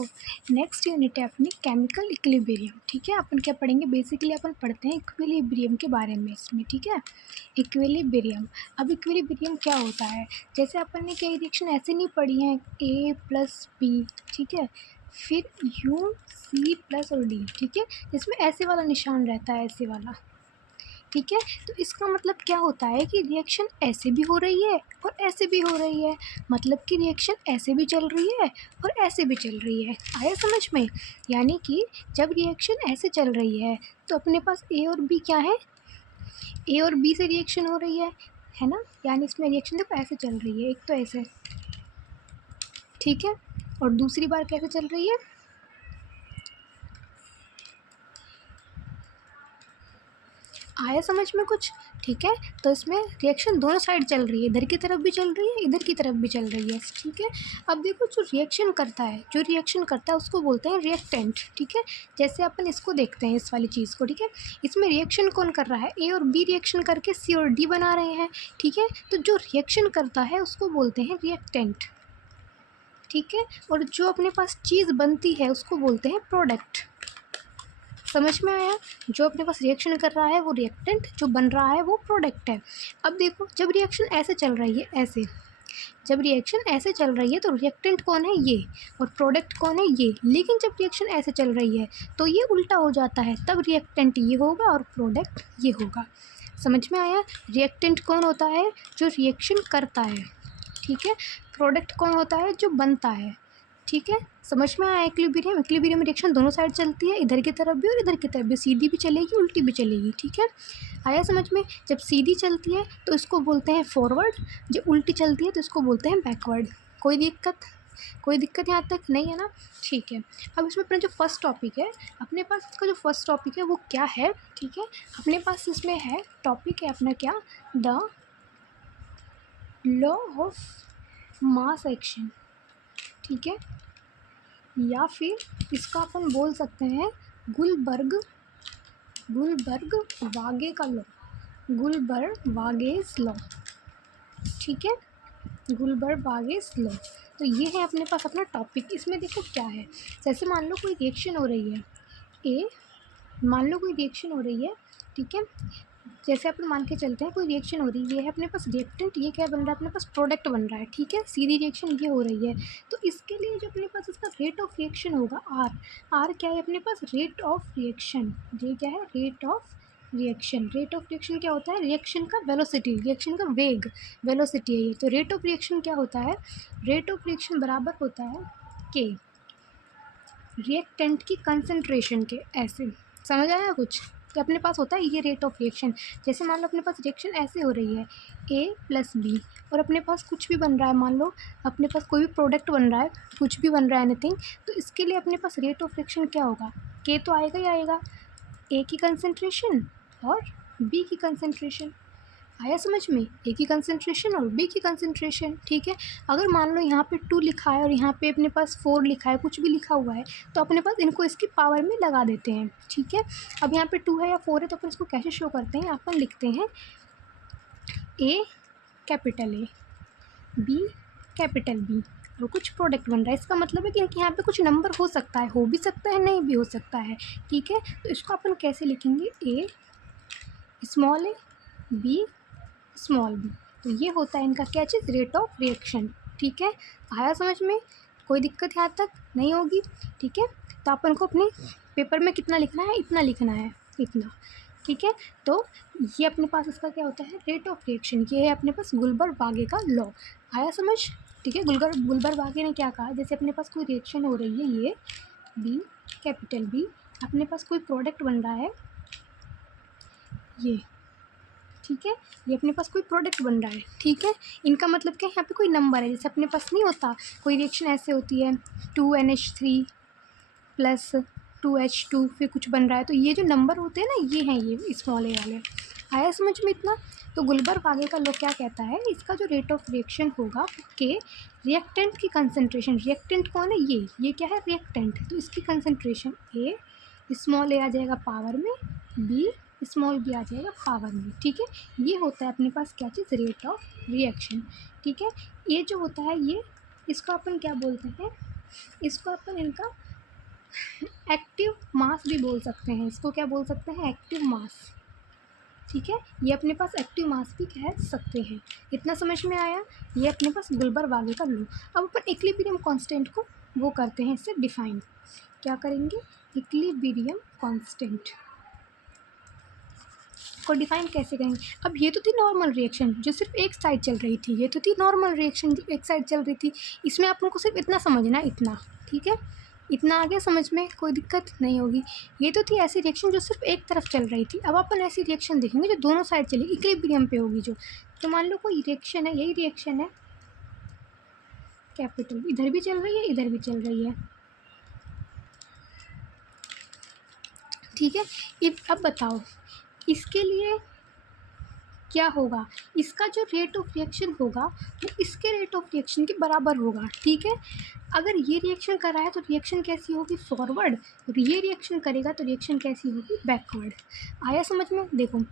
देखो next unit है अपनी केमिकल इक्विलिब्रियम। ठीक है, अपन क्या पढ़ेंगे, बेसिकली अपन पढ़ते हैं इक्विलिब्रियम के बारे में इसमें। ठीक है, इक्विलिब्रियम। अब इक्विलिब्रियम क्या होता है, जैसे अपन ने कई रिएक्शन ऐसे नहीं पढ़ी हैं A+B, ठीक है, फिर U, C+ और D, ठीक है, जिसमें ऐसे वाला निशान रहता है, ऐसे वाला। ठीक है, तो इसका मतलब क्या होता है कि रिएक्शन ऐसे भी हो रही है और ऐसे भी हो रही है, मतलब कि रिएक्शन ऐसे भी चल रही है और ऐसे भी चल रही है। आया समझ में? यानी कि जब रिएक्शन ऐसे चल रही है तो अपने पास ए और बी क्या है, ए और बी से रिएक्शन हो रही है ना, यानी इसमें रिएक्शन देखो ऐसे चल रही है, एक तो ऐसे, ठीक है, और दूसरी बार कैसे चल रही है, आया समझ में कुछ? ठीक है, तो इसमें रिएक्शन दोनों साइड चल रही है, इधर की तरफ भी चल रही है, इधर की तरफ भी चल रही है। ठीक है, अब देखो जो रिएक्शन करता है उसको बोलते हैं रिएक्टेंट। ठीक है, जैसे अपन इसको देखते हैं, इस वाली चीज़ को। ठीक है, इसमें रिएक्शन कौन कर रहा है, ए और बी रिएक्शन करके सी और डी बना रहे हैं। ठीक है, तो जो रिएक्शन करता है उसको बोलते हैं रिएक्टेंट। ठीक है, और जो अपने पास चीज़ बनती है उसको बोलते हैं प्रोडक्ट। समझ में आया? जो अपने पास रिएक्शन कर रहा है वो रिएक्टेंट, जो बन रहा है वो प्रोडक्ट है। अब देखो जब रिएक्शन ऐसे चल रही है, ऐसे जब रिएक्शन ऐसे चल रही है तो रिएक्टेंट कौन है, ये, और प्रोडक्ट कौन है, ये। लेकिन जब रिएक्शन ऐसे चल रही है तो ये उल्टा हो जाता है, तब रिएक्टेंट ये होगा और प्रोडक्ट ये होगा। समझ में आया? रिएक्टेंट कौन होता है, जो रिएक्शन करता है। ठीक है, प्रोडक्ट कौन होता है, जो बनता है। ठीक है, समझ में आया? इक्विलिब्रियम में रिएक्शन दोनों साइड चलती है, इधर की तरफ भी और इधर की तरफ भी, सीधी भी चलेगी उल्टी भी चलेगी। ठीक है, आया समझ में? जब सीधी चलती है तो इसको बोलते हैं फॉरवर्ड, जब उल्टी चलती है तो इसको बोलते हैं बैकवर्ड। कोई दिक्कत यहाँ तक नहीं है ना? ठीक है, अब इसमें अपना जो फर्स्ट टॉपिक है, अपने पास इसका जो फर्स्ट टॉपिक है वो क्या है? ठीक है, अपने पास इसमें है, टॉपिक है अपना क्या, the law of mass action. ठीक है, या फिर इसका अपन बोल सकते हैं गुलबर्ग वागे का लॉ, गुलबर्ग-वागेस लॉ। ठीक है, गुलबर्ग-वागेस लॉ। तो ये है अपने पास अपना टॉपिक। इसमें देखो क्या है, जैसे मान लो कोई रिएक्शन हो रही है, ठीक है, जैसे अपन मान के चलते हैं कोई रिएक्शन हो रही है, ये है अपने पास रिएक्टेंट, ये क्या बन रहा है, अपने पास प्रोडक्ट बन रहा है। ठीक है, सीधी रिएक्शन ये हो रही है, तो इसके लिए जो अपने पास इसका रेट ऑफ रिएक्शन होगा, आर क्या है अपने पास, रेट ऑफ रिएक्शन। ये क्या है, रेट ऑफ रिएक्शन क्या होता है, रिएक्शन का वेलोसिटी, रिएक्शन का वेग, वेलोसिटी है ये। तो रेट ऑफ रिएक्शन क्या होता है, रेट ऑफ रिएक्शन बराबर होता है के रिएक्टेंट की कंसंट्रेशन के। ऐसे समझ आया कुछ? तो अपने पास होता है ये रेट ऑफ रिएक्शन। जैसे मान लो अपने पास रिएक्शन ऐसे हो रही है, A+B, और अपने पास कुछ भी बन रहा है, मान लो अपने पास कोई भी प्रोडक्ट बन रहा है, कुछ भी बन रहा है, एनीथिंग, तो इसके लिए अपने पास रेट ऑफ रिएक्शन क्या होगा, K तो आएगा ही आएगा, A की कंसंट्रेशन और B की कंसंट्रेशन। आया समझ में? ए की कंसंट्रेशन और बी की कंसंट्रेशन। ठीक है, अगर मान लो यहाँ पे 2 लिखा है और यहाँ पे अपने पास 4 लिखा है, कुछ भी लिखा हुआ है, तो अपने पास इनको इसकी पावर में लगा देते हैं। ठीक है, अब यहाँ पे 2 है या 4 है तो अपन इसको कैसे शो करते हैं, अपन लिखते हैं A capital A, B capital B, और कुछ प्रोडक्ट बन रहा है। इसका मतलब है कि यहाँ पे कुछ नंबर हो सकता है, हो भी सकता है, नहीं भी हो सकता है। ठीक है, तो इसको अपन कैसे लिखेंगे, A small a, B small b। तो ये होता है इनका क्या चीज़, रेट ऑफ रिएक्शन। ठीक है, आया समझ में? कोई दिक्कत यहाँ तक नहीं होगी? ठीक है, तो अपन को अपने पेपर में कितना लिखना है, इतना लिखना है, इतना। ठीक है, तो ये अपने पास इसका क्या होता है, रेट ऑफ रिएक्शन। ये है अपने पास गुलबर्ग-वागे का लॉ। आया समझ? ठीक है, गुलबर्ग-वागे ने क्या कहा, जैसे अपने पास कोई रिएक्शन हो रही है, ये B कैपिटल B, अपने पास कोई प्रोडक्ट बन रहा है, ये। ठीक है, ये अपने पास कोई प्रोडक्ट बन रहा है। ठीक है, इनका मतलब क्या है, यहाँ पे कोई नंबर है, जैसे अपने पास नहीं होता कोई रिएक्शन ऐसे होती है 2NH3 प्लस 2H2, फिर कुछ बन रहा है, तो ये जो नंबर होते हैं ना, ये हैं ये स्मॉल ए वाले। आया समझ में इतना? तो गुलबर्ग-वागे का लॉ क्या कहता है, इसका जो रेट ऑफ रिएक्शन होगा के रिएक्टेंट की कंसंट्रेशन, रिएक्टेंट कौन है, ये क्या है, रिएक्टेंट, तो इसकी कंसंट्रेशन ए स्मॉल ए आ जाएगा पावर में, बी स्मॉल बी आ जाएगा पावर में। ठीक है, ये होता है अपने पास क्या चीज़, रेट ऑफ रिएक्शन। ठीक है, ये जो होता है, ये इसको अपन क्या बोलते हैं, इसको अपन इनका एक्टिव मास भी बोल सकते हैं। इसको क्या बोल सकते हैं? Active mass. ठीक है, ये अपने पास एक्टिव मास भी कह सकते हैं। इतना समझ में आया? ये अपने पास गुल्बर-वागे का लॉ। अब अपन इक्विलिब्रियम कांस्टेंट को वो करते हैं, इससे डिफाइन। क्या करेंगे? इक्विलिब्रियम कांस्टेंट को डिफाइन कैसे करेंगे? अब ये तो थी नॉर्मल रिएक्शन जो सिर्फ एक साइड चल रही थी, ये तो थी नॉर्मल रिएक्शन जो एक साइड चल रही थी। इसमें अपन को सिर्फ इतना समझना है, इतना। ठीक है, इतना आ गया समझ में, कोई दिक्कत नहीं होगी। ये तो थी ऐसी रिएक्शन जो सिर्फ एक तरफ चल रही थी। अब अपन ऐसी रिएक्शन देखेंगे जो दोनों साइड चली, इक्विलिब्रियम पे होगी जो। तो मान लो कोई रिएक्शन है, यही रिएक्शन है कैपिटल, इधर भी चल रही है, इधर भी चल रही है। ठीक है, अब बताओ इसके लिए क्या होगा? इसका जो रेट ऑफ रिएक्शन होगा वो इसके रेट ऑफ रिएक्शन के बराबर होगा। ठीक है, अगर ये रिएक्शन कर रहा है तो रिएक्शन कैसी होगी? फॉरवर्ड। और ये रिएक्शन करेगा तो रिएक्शन कैसी होगी? बैकवर्ड। आया समझ में? देखो,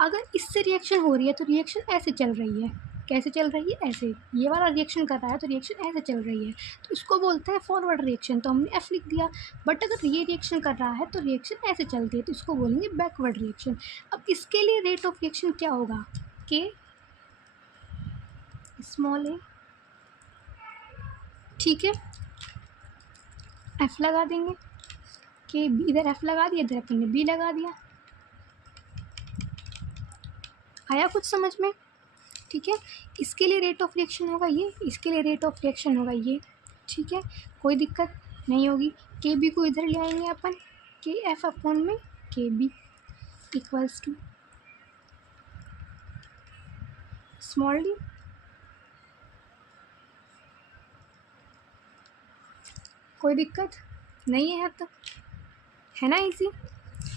अगर इससे रिएक्शन हो रही है तो रिएक्शन ऐसे चल रही है। कैसे चल रही है? ऐसे। ये वाला रिएक्शन कर रहा है तो रिएक्शन ऐसे चल रही है, तो इसको बोलते हैं फॉरवर्ड रिएक्शन, तो हमने एफ लिख दिया। बट अगर ये रिएक्शन कर रहा है तो रिएक्शन ऐसे चलती है, तो इसको बोलेंगे बैकवर्ड रिएक्शन। अब इसके लिए रेट ऑफ रिएक्शन क्या होगा? के स्मॉल ए। ठीक है, एफ लगा देंगे, के इधर एफ लगा दिया, इधर अपन ने बी लगा दिया। आया कुछ समझ में? ठीक है, इसके लिए रेट ऑफ रिएक्शन होगा ये, इसके लिए रेट ऑफ रिएक्शन होगा ये। ठीक है, कोई दिक्कत नहीं होगी। के बी को इधर ले आएंगे अपन, के एफ अपॉन में K B equals to small D. कोई दिक्कत नहीं है, अब तक है ना इजी?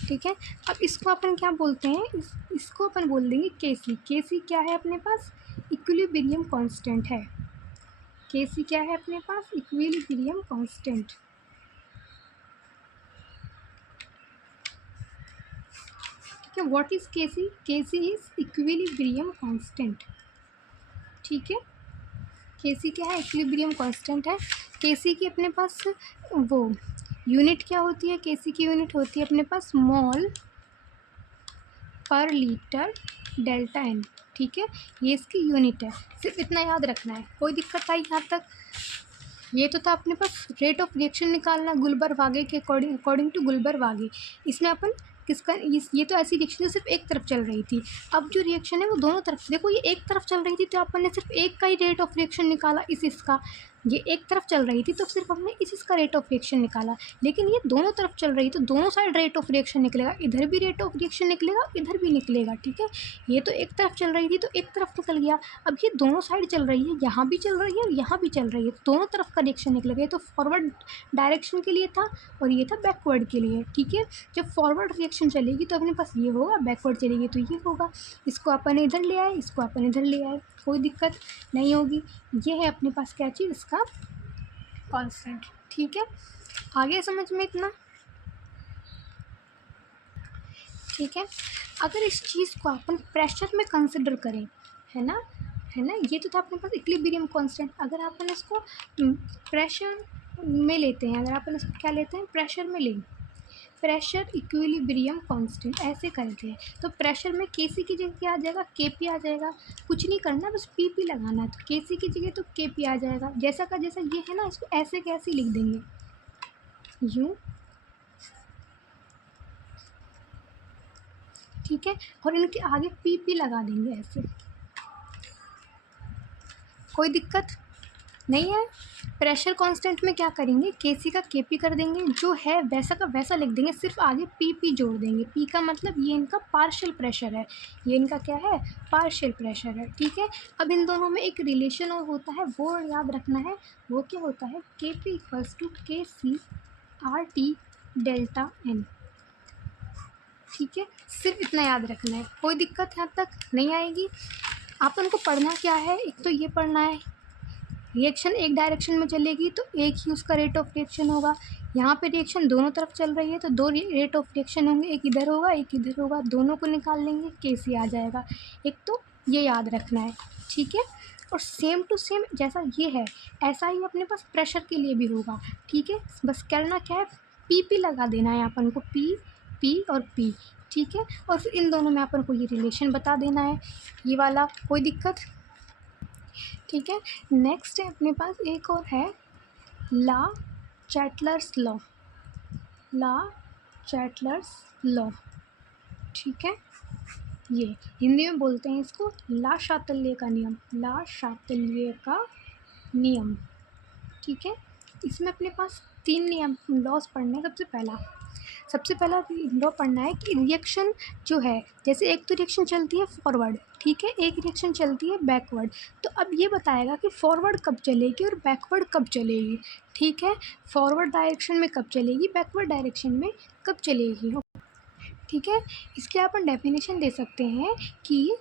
ठीक है, अब इसको अपन क्या बोलते हैं? इसको अपन बोल देंगे के सी। के सी क्या है अपने पास? इक्विलिब्रियम कांस्टेंट है। के सी क्या है अपने पास? Equilibrium constant. ठीक है, व्हाट इज के सी? के सी इज इक्विलिब्रियम कांस्टेंट। ठीक है, के सी क्या है? इक्विलिब्रियम कांस्टेंट है। के सी की अपने पास वो यूनिट क्या होती है? के सी की यूनिट होती है अपने पास मोल पर लीटर डेल्टा एन। ठीक है, ये इसकी यूनिट है, सिर्फ इतना याद रखना है। कोई दिक्कत आई यहाँ तक? ये तो था अपने पास रेट ऑफ रिएक्शन निकालना गुल्बर-वागे के अकॉर्डिंग टू गुल्बर-वागे। इसमें अपन किसका ये तो ऐसी रिएक्शन जो सिर्फ एक तरफ चल रही थी। अब जो रिएक्शन है वो दोनों तरफ, देखो ये एक तरफ चल रही थी तो अपन ने सिर्फ एक का ही रेट ऑफ रिएक्शन निकाला, इसका। ये एक तरफ चल रही थी तो सिर्फ हमने इसका रेट ऑफ रिएक्शन निकाला। लेकिन ये दोनों तरफ चल रही तो दोनों साइड रेट ऑफ रिएक्शन निकलेगा, इधर भी रेट ऑफ रिएक्शन निकलेगा, इधर भी निकलेगा। ठीक है, ये तो एक तरफ चल रही थी तो एक तरफ निकल गया। अब ये दोनों साइड चल रही है, यहाँ भी चल रही है और यहाँ भी चल रही है, दोनों तरफ का रिएक्शन निकलेगा। ये तो फॉरवर्ड डायरेक्शन के लिए था और ये था बैकवर्ड के लिए। ठीक है, जब फॉरवर्ड रिएक्शन चलेगी तो अपने पास ये होगा, बैकवर्ड चलेगी तो ये होगा। इसको अपन इधर ले आए, इसको अपन इधर ले आए, कोई दिक्कत नहीं होगी। ये है अपने पास क्या चीज़? इसका कांस्टेंट। ठीक है, आगे समझ में इतना? ठीक है, अगर इस चीज़ को अपन प्रेशर में कंसिडर करें, है ना, ये तो था अपने पास इक्विलिब्रियम कांस्टेंट। अगर अपन इसको प्रेशर में लेते हैं, अगर अपन इसको क्या लेते हैं? प्रेशर में लें, प्रेशर इक्विलिब्रियम कांस्टेंट ऐसे करते हैं। तो प्रेशर में के सी की जगह क्या आ जाएगा? के पी आ जाएगा। कुछ नहीं करना, बस पी पी लगाना है। तो के सी की जगह तो के पी आ जाएगा। जैसा का जैसा ये है ना, इसको ऐसे कैसे लिख देंगे? यूँ। ठीक है, और इनके आगे पी पी लगा देंगे ऐसे। कोई दिक्कत नहीं है? प्रेशर कांस्टेंट में क्या करेंगे? के सी का के पी कर देंगे, जो है वैसा का वैसा लिख देंगे, सिर्फ आगे पी पी जोड़ देंगे। पी का मतलब ये इनका पार्शियल प्रेशर है, ये इनका क्या है? पार्शियल प्रेशर है। ठीक है, अब इन दोनों में एक रिलेशन और होता है, वो याद रखना है। वो क्या होता है? के P equals to K C R T delta N. ठीक है, सिर्फ इतना याद रखना है, कोई दिक्कत यहाँ तक नहीं आएगी। अपन को पढ़ना क्या है? एक तो ये पढ़ना है, रिएक्शन एक डायरेक्शन में चलेगी तो एक ही उसका रेट ऑफ रिएक्शन होगा। यहाँ पे रिएक्शन दोनों तरफ चल रही है तो दो रेट ऑफ रिएक्शन होंगे, एक इधर होगा एक इधर होगा, दोनों को निकाल लेंगे, के सी आ जाएगा। एक तो ये याद रखना है। ठीक है, और सेम टू सेम जैसा ये है ऐसा ही अपने पास प्रेशर के लिए भी होगा, ठीक है। बस करना क्या है, पी लगा देना है अपन को, पी और पी, ठीक है। और फिर इन दोनों में अपन को ये रिलेशन बता देना है, ये वाला, कोई दिक्कत, ठीक है। नेक्स्ट है अपने पास एक और है ला चैटलर्स लॉ, ला चैटलर्स लॉ, ठीक है। ये हिंदी में बोलते हैं इसको ला शातल्य का नियम, ला शातल्य का नियम, ठीक है। इसमें अपने पास 3 नियम लॉज पढ़ने हैं। सबसे पहला लॉ पढ़ना है कि रिएक्शन जो है, जैसे एक तो रिएक्शन चलती है फॉरवर्ड, ठीक है, एक रिएक्शन चलती है बैकवर्ड। तो अब ये बताएगा कि फॉरवर्ड कब चलेगी और बैकवर्ड कब चलेगी, ठीक है। फॉरवर्ड डायरेक्शन में कब चलेगी, बैकवर्ड डायरेक्शन में कब चलेगी, ठीक है। इसके अपन डेफिनेशन दे सकते हैं कि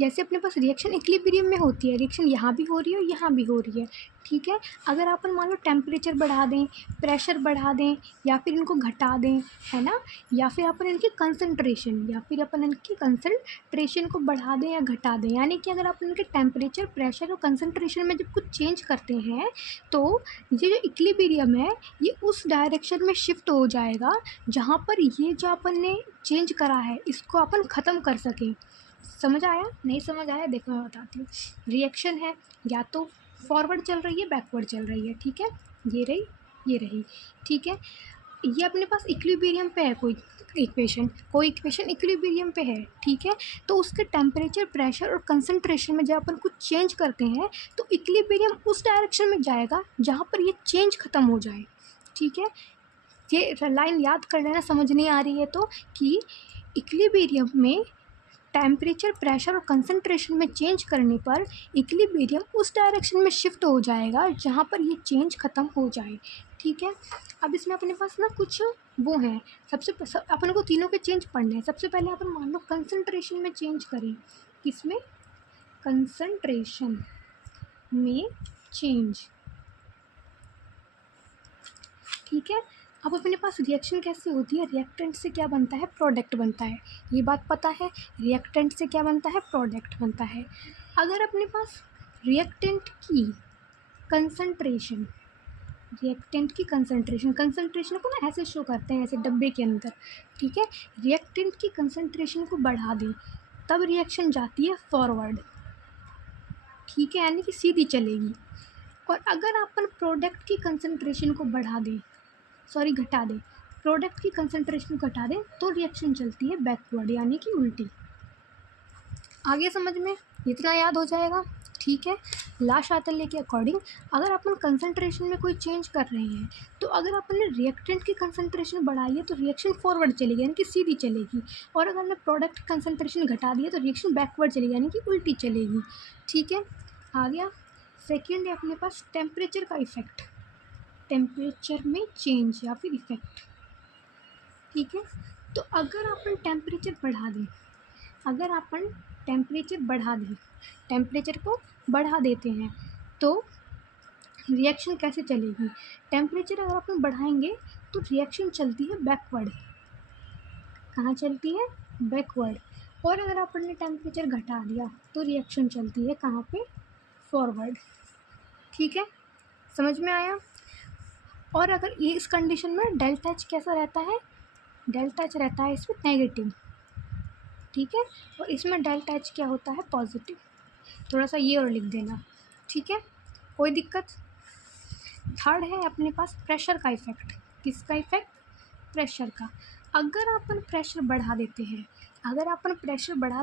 जैसे अपने पास रिएक्शन इक्विलिब्रियम में होती है, रिएक्शन यहाँ भी हो रही है और यहाँ भी हो रही है, ठीक है। अगर अपन मान लो टेम्परेचर बढ़ा दें, प्रेशर बढ़ा दें या फिर इनको घटा दें, है ना, या फिर अपन इनकी कंसंट्रेशन को बढ़ा दें या घटा दें, यानी कि अगर अपन इनके टेम्परेचर, प्रेशर और कंसंट्रेशन में जब कुछ चेंज करते हैं तो ये जो इक्विलिब्रियम है ये उस डायरेक्शन में शिफ्ट हो जाएगा जहाँ पर ये जो अपन ने चेंज करा है इसको अपन ख़त्म कर सकें। समझ आया, नहीं समझ आया देखो मैं बताती हूँ। रिएक्शन है या तो फॉरवर्ड चल रही है बैकवर्ड चल रही है, ठीक है, ये रही, ठीक है। ये अपने पास इक्विलिब्रियम पे है कोई इक्वेशन इक्विलिब्रियम पे है, ठीक है। तो उसके टेम्परेचर, प्रेशर और कंसंट्रेशन में जब अपन कुछ चेंज करते हैं तो इक्विलिब्रियम उस डायरेक्शन में जाएगा जहाँ पर ये चेंज ख़त्म हो जाए, ठीक है। ये लाइन याद कर लेना, समझ नहीं आ रही है तो, कि इक्विलिब्रियम में टेम्परेचर, प्रेशर और कंसंट्रेशन में चेंज करने पर इक्विलिब्रियम उस डायरेक्शन में शिफ्ट हो जाएगा जहाँ पर ये चेंज ख़त्म हो जाए, ठीक है। अब इसमें अपने पास ना कुछ वो हैं, अपन को तीनों के चेंज पढ़ने हैं। सबसे पहले अपन मान लो कंसंट्रेशन में चेंज करें, किसमें, कंसंट्रेशन में चेंज, ठीक है। अब अपने पास रिएक्शन कैसे होती है, रिएक्टेंट से क्या बनता है, प्रोडक्ट बनता है, ये बात पता है। रिएक्टेंट से क्या बनता है, प्रोडक्ट बनता है। अगर अपने पास रिएक्टेंट की कंसंट्रेशन, कंसंट्रेशन को ना ऐसे शो करते हैं ऐसे डब्बे के अंदर, ठीक है। रिएक्टेंट की कंसंट्रेशन को बढ़ा दें तब रिएक्शन जाती है फॉरवर्ड, ठीक है, यानी कि सीधी चलेगी। और अगर अपन प्रोडक्ट की कंसंट्रेशन को घटा दें, प्रोडक्ट की कंसंट्रेशन को घटा दें तो रिएक्शन चलती है बैकवर्ड, यानी कि उल्टी। आगे समझ में, इतना याद हो जाएगा, ठीक है। ला शातल्य के अकॉर्डिंग अगर अपन कंसंट्रेशन में कोई चेंज कर रहे हैं तो अगर अपन ने रिएक्टेंट की कंसंट्रेशन बढ़ाई है तो रिएक्शन फॉरवर्ड चलेगी, यानी कि सीधी चलेगी। और अगर हमने प्रोडक्ट की कंसंट्रेशन घटा दी है तो रिएक्शन बैकवर्ड चलेगी, यानी कि उल्टी चलेगी, ठीक है। आ गया। सेकेंड है अपने पास टेम्परेचर का इफेक्ट, टेम्परेचर में चेंज या फिर इफेक्ट, ठीक है। तो अगर अपन टेम्परेचर को बढ़ा देते हैं तो रिएक्शन कैसे चलेगी, टेम्परेचर अगर अपन बढ़ाएंगे तो रिएक्शन चलती है बैकवर्ड, कहाँ चलती है, बैकवर्ड। और अगर अपन ने टेम्परेचर घटा दिया तो रिएक्शन चलती है कहाँ पे, फॉरवर्ड, ठीक है, समझ में आया। और अगर ये इस कंडीशन में डेल्टा एच कैसा रहता है, डेल्टा एच रहता है इसमें नेगेटिव, ठीक है। और इसमें डेल्टा एच क्या होता है, पॉजिटिव। थोड़ा सा ये और लिख देना, ठीक है, कोई दिक्कत। थर्ड है अपने पास प्रेशर का इफेक्ट, किसका इफेक्ट, प्रेशर का। अगर अपन प्रेशर बढ़ा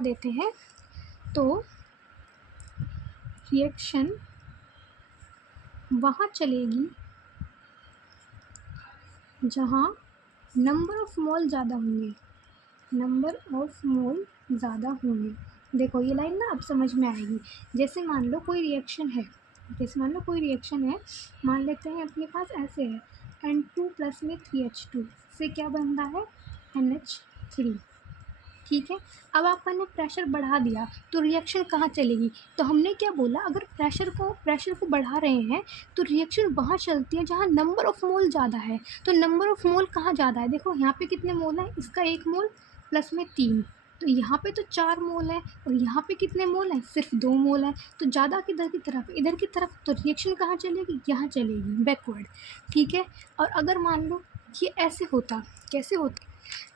देते हैं तो रिएक्शन वहाँ चलेगी जहाँ नंबर ऑफ मोल ज़्यादा होंगे, देखो ये लाइन ना अब समझ में आएगी। जैसे मान लो कोई रिएक्शन है, मान लेते हैं अपने पास ऐसे है N2+ में 3H2 से क्या बन रहा है, NH3, ठीक है। अब अपन ने प्रेशर बढ़ा दिया तो रिएक्शन कहाँ चलेगी, तो हमने क्या बोला, अगर प्रेशर को बढ़ा रहे हैं तो रिएक्शन वहाँ चलती है जहाँ नंबर ऑफ मोल ज़्यादा है। तो नंबर ऑफ मोल कहाँ ज़्यादा है, देखो यहाँ पे कितने मोल है, इसका 1 मोल प्लस में 3, तो यहाँ पे तो 4 मोल है और यहाँ पे कितने मोल हैं, सिर्फ 2 मोल हैं। तो ज़्यादा किधर की तरफ, इधर की तरफ, तो रिएक्शन कहाँ चलेगी, यहाँ चलेगी, बैकवर्ड। ठीक है। और अगर मान लो ये ऐसे होता, कैसे होता,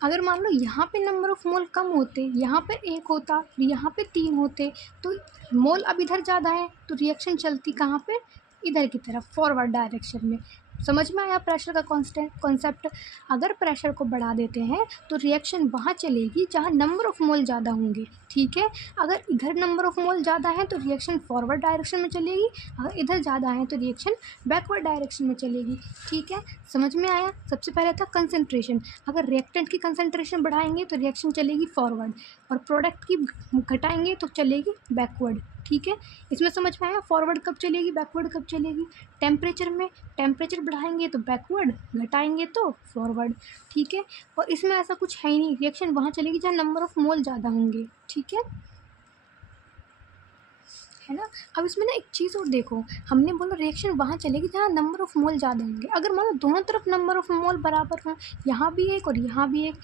अगर मान लो यहाँ पे नंबर ऑफ़ मोल कम होते, यहाँ पे 1 होता, यहाँ पे 3 होते, तो मोल अब इधर ज़्यादा है तो रिएक्शन चलती कहाँ पे, इधर की तरफ, फॉरवर्ड डायरेक्शन में। समझ में आया प्रेशर का कॉन्सेप्ट। अगर प्रेशर को बढ़ा देते हैं तो रिएक्शन वहाँ चलेगी जहाँ नंबर ऑफ़ मोल ज़्यादा होंगे। ठीक है। अगर इधर नंबर ऑफ़ मोल ज़्यादा है तो रिएक्शन फॉरवर्ड डायरेक्शन में चलेगी, अगर इधर ज़्यादा है तो रिएक्शन बैकवर्ड डायरेक्शन में चलेगी। ठीक है, समझ में आया। सबसे पहले था कंसंट्रेशन, अगर रिएक्टेंट की कंसंट्रेशन बढ़ाएंगे तो रिएक्शन चलेगी फॉरवर्ड, और प्रोडक्ट की घटाएंगे तो चलेगी बैकवर्ड। ठीक है, इसमें समझ में आया फॉरवर्ड कब चलेगी, बैकवर्ड कब चलेगी। टेम्परेचर में टेम्परेचर बढ़ाएंगे तो बैकवर्ड, घटाएंगे तो फॉरवर्ड। ठीक है, और इसमें ऐसा कुछ है ही नहीं, रिएक्शन वहाँ चलेगी जहाँ नंबर ऑफ़ मोल ज़्यादा होंगे। ठीक है ना। अब इसमें ना एक चीज़ और देखो, हमने बोला रिएक्शन वहाँ चलेगी जहाँ नंबर ऑफ़ मोल ज़्यादा होंगे। अगर मान लो दोनों तरफ नंबर ऑफ़ मोल बराबर हों, यहाँ भी एक और यहाँ भी एक,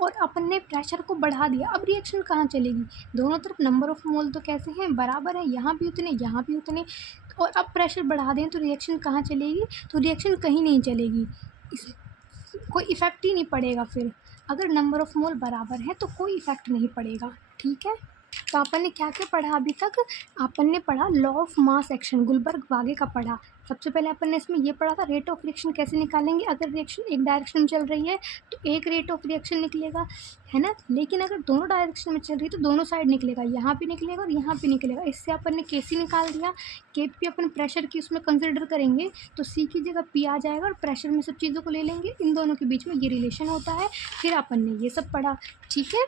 और अपन ने प्रेशर को बढ़ा दिया, अब रिएक्शन कहाँ चलेगी, दोनों तरफ नंबर ऑफ़ मोल तो कैसे हैं, बराबर है, यहाँ भी उतने यहाँ भी उतने, और अब प्रेशर बढ़ा दें तो रिएक्शन कहाँ चलेगी, तो रिएक्शन कहीं नहीं चलेगी, इस कोई इफ़ेक्ट ही नहीं पड़ेगा फिर। अगर नंबर ऑफ़ मोल बराबर है तो कोई इफ़ेक्ट नहीं पड़ेगा। ठीक है। तो अपन ने क्या क्या पढ़ा अभी तक, अपन ने पढ़ा law of mass action, Guldberg बागे का पढ़ा। सबसे पहले अपन ने इसमें ये पढ़ा था रेट ऑफ रिएक्शन कैसे निकालेंगे, अगर रिएक्शन एक डायरेक्शन में चल रही है तो एक रेट ऑफ रिएक्शन निकलेगा, है ना। लेकिन अगर दोनों डायरेक्शन में चल रही है तो दोनों साइड निकलेगा, यहाँ भी निकलेगा और यहाँ भी निकलेगा। इससे अपन ने के सी निकाल दिया, के पी अपन प्रेशर की उसमें कंसिडर करेंगे तो सी की जगह पी आ जाएगा, और प्रेशर में सब चीज़ों को ले लेंगे, इन दोनों के बीच में ये रिलेशन होता है। फिर अपन ने ये सब पढ़ा। ठीक है।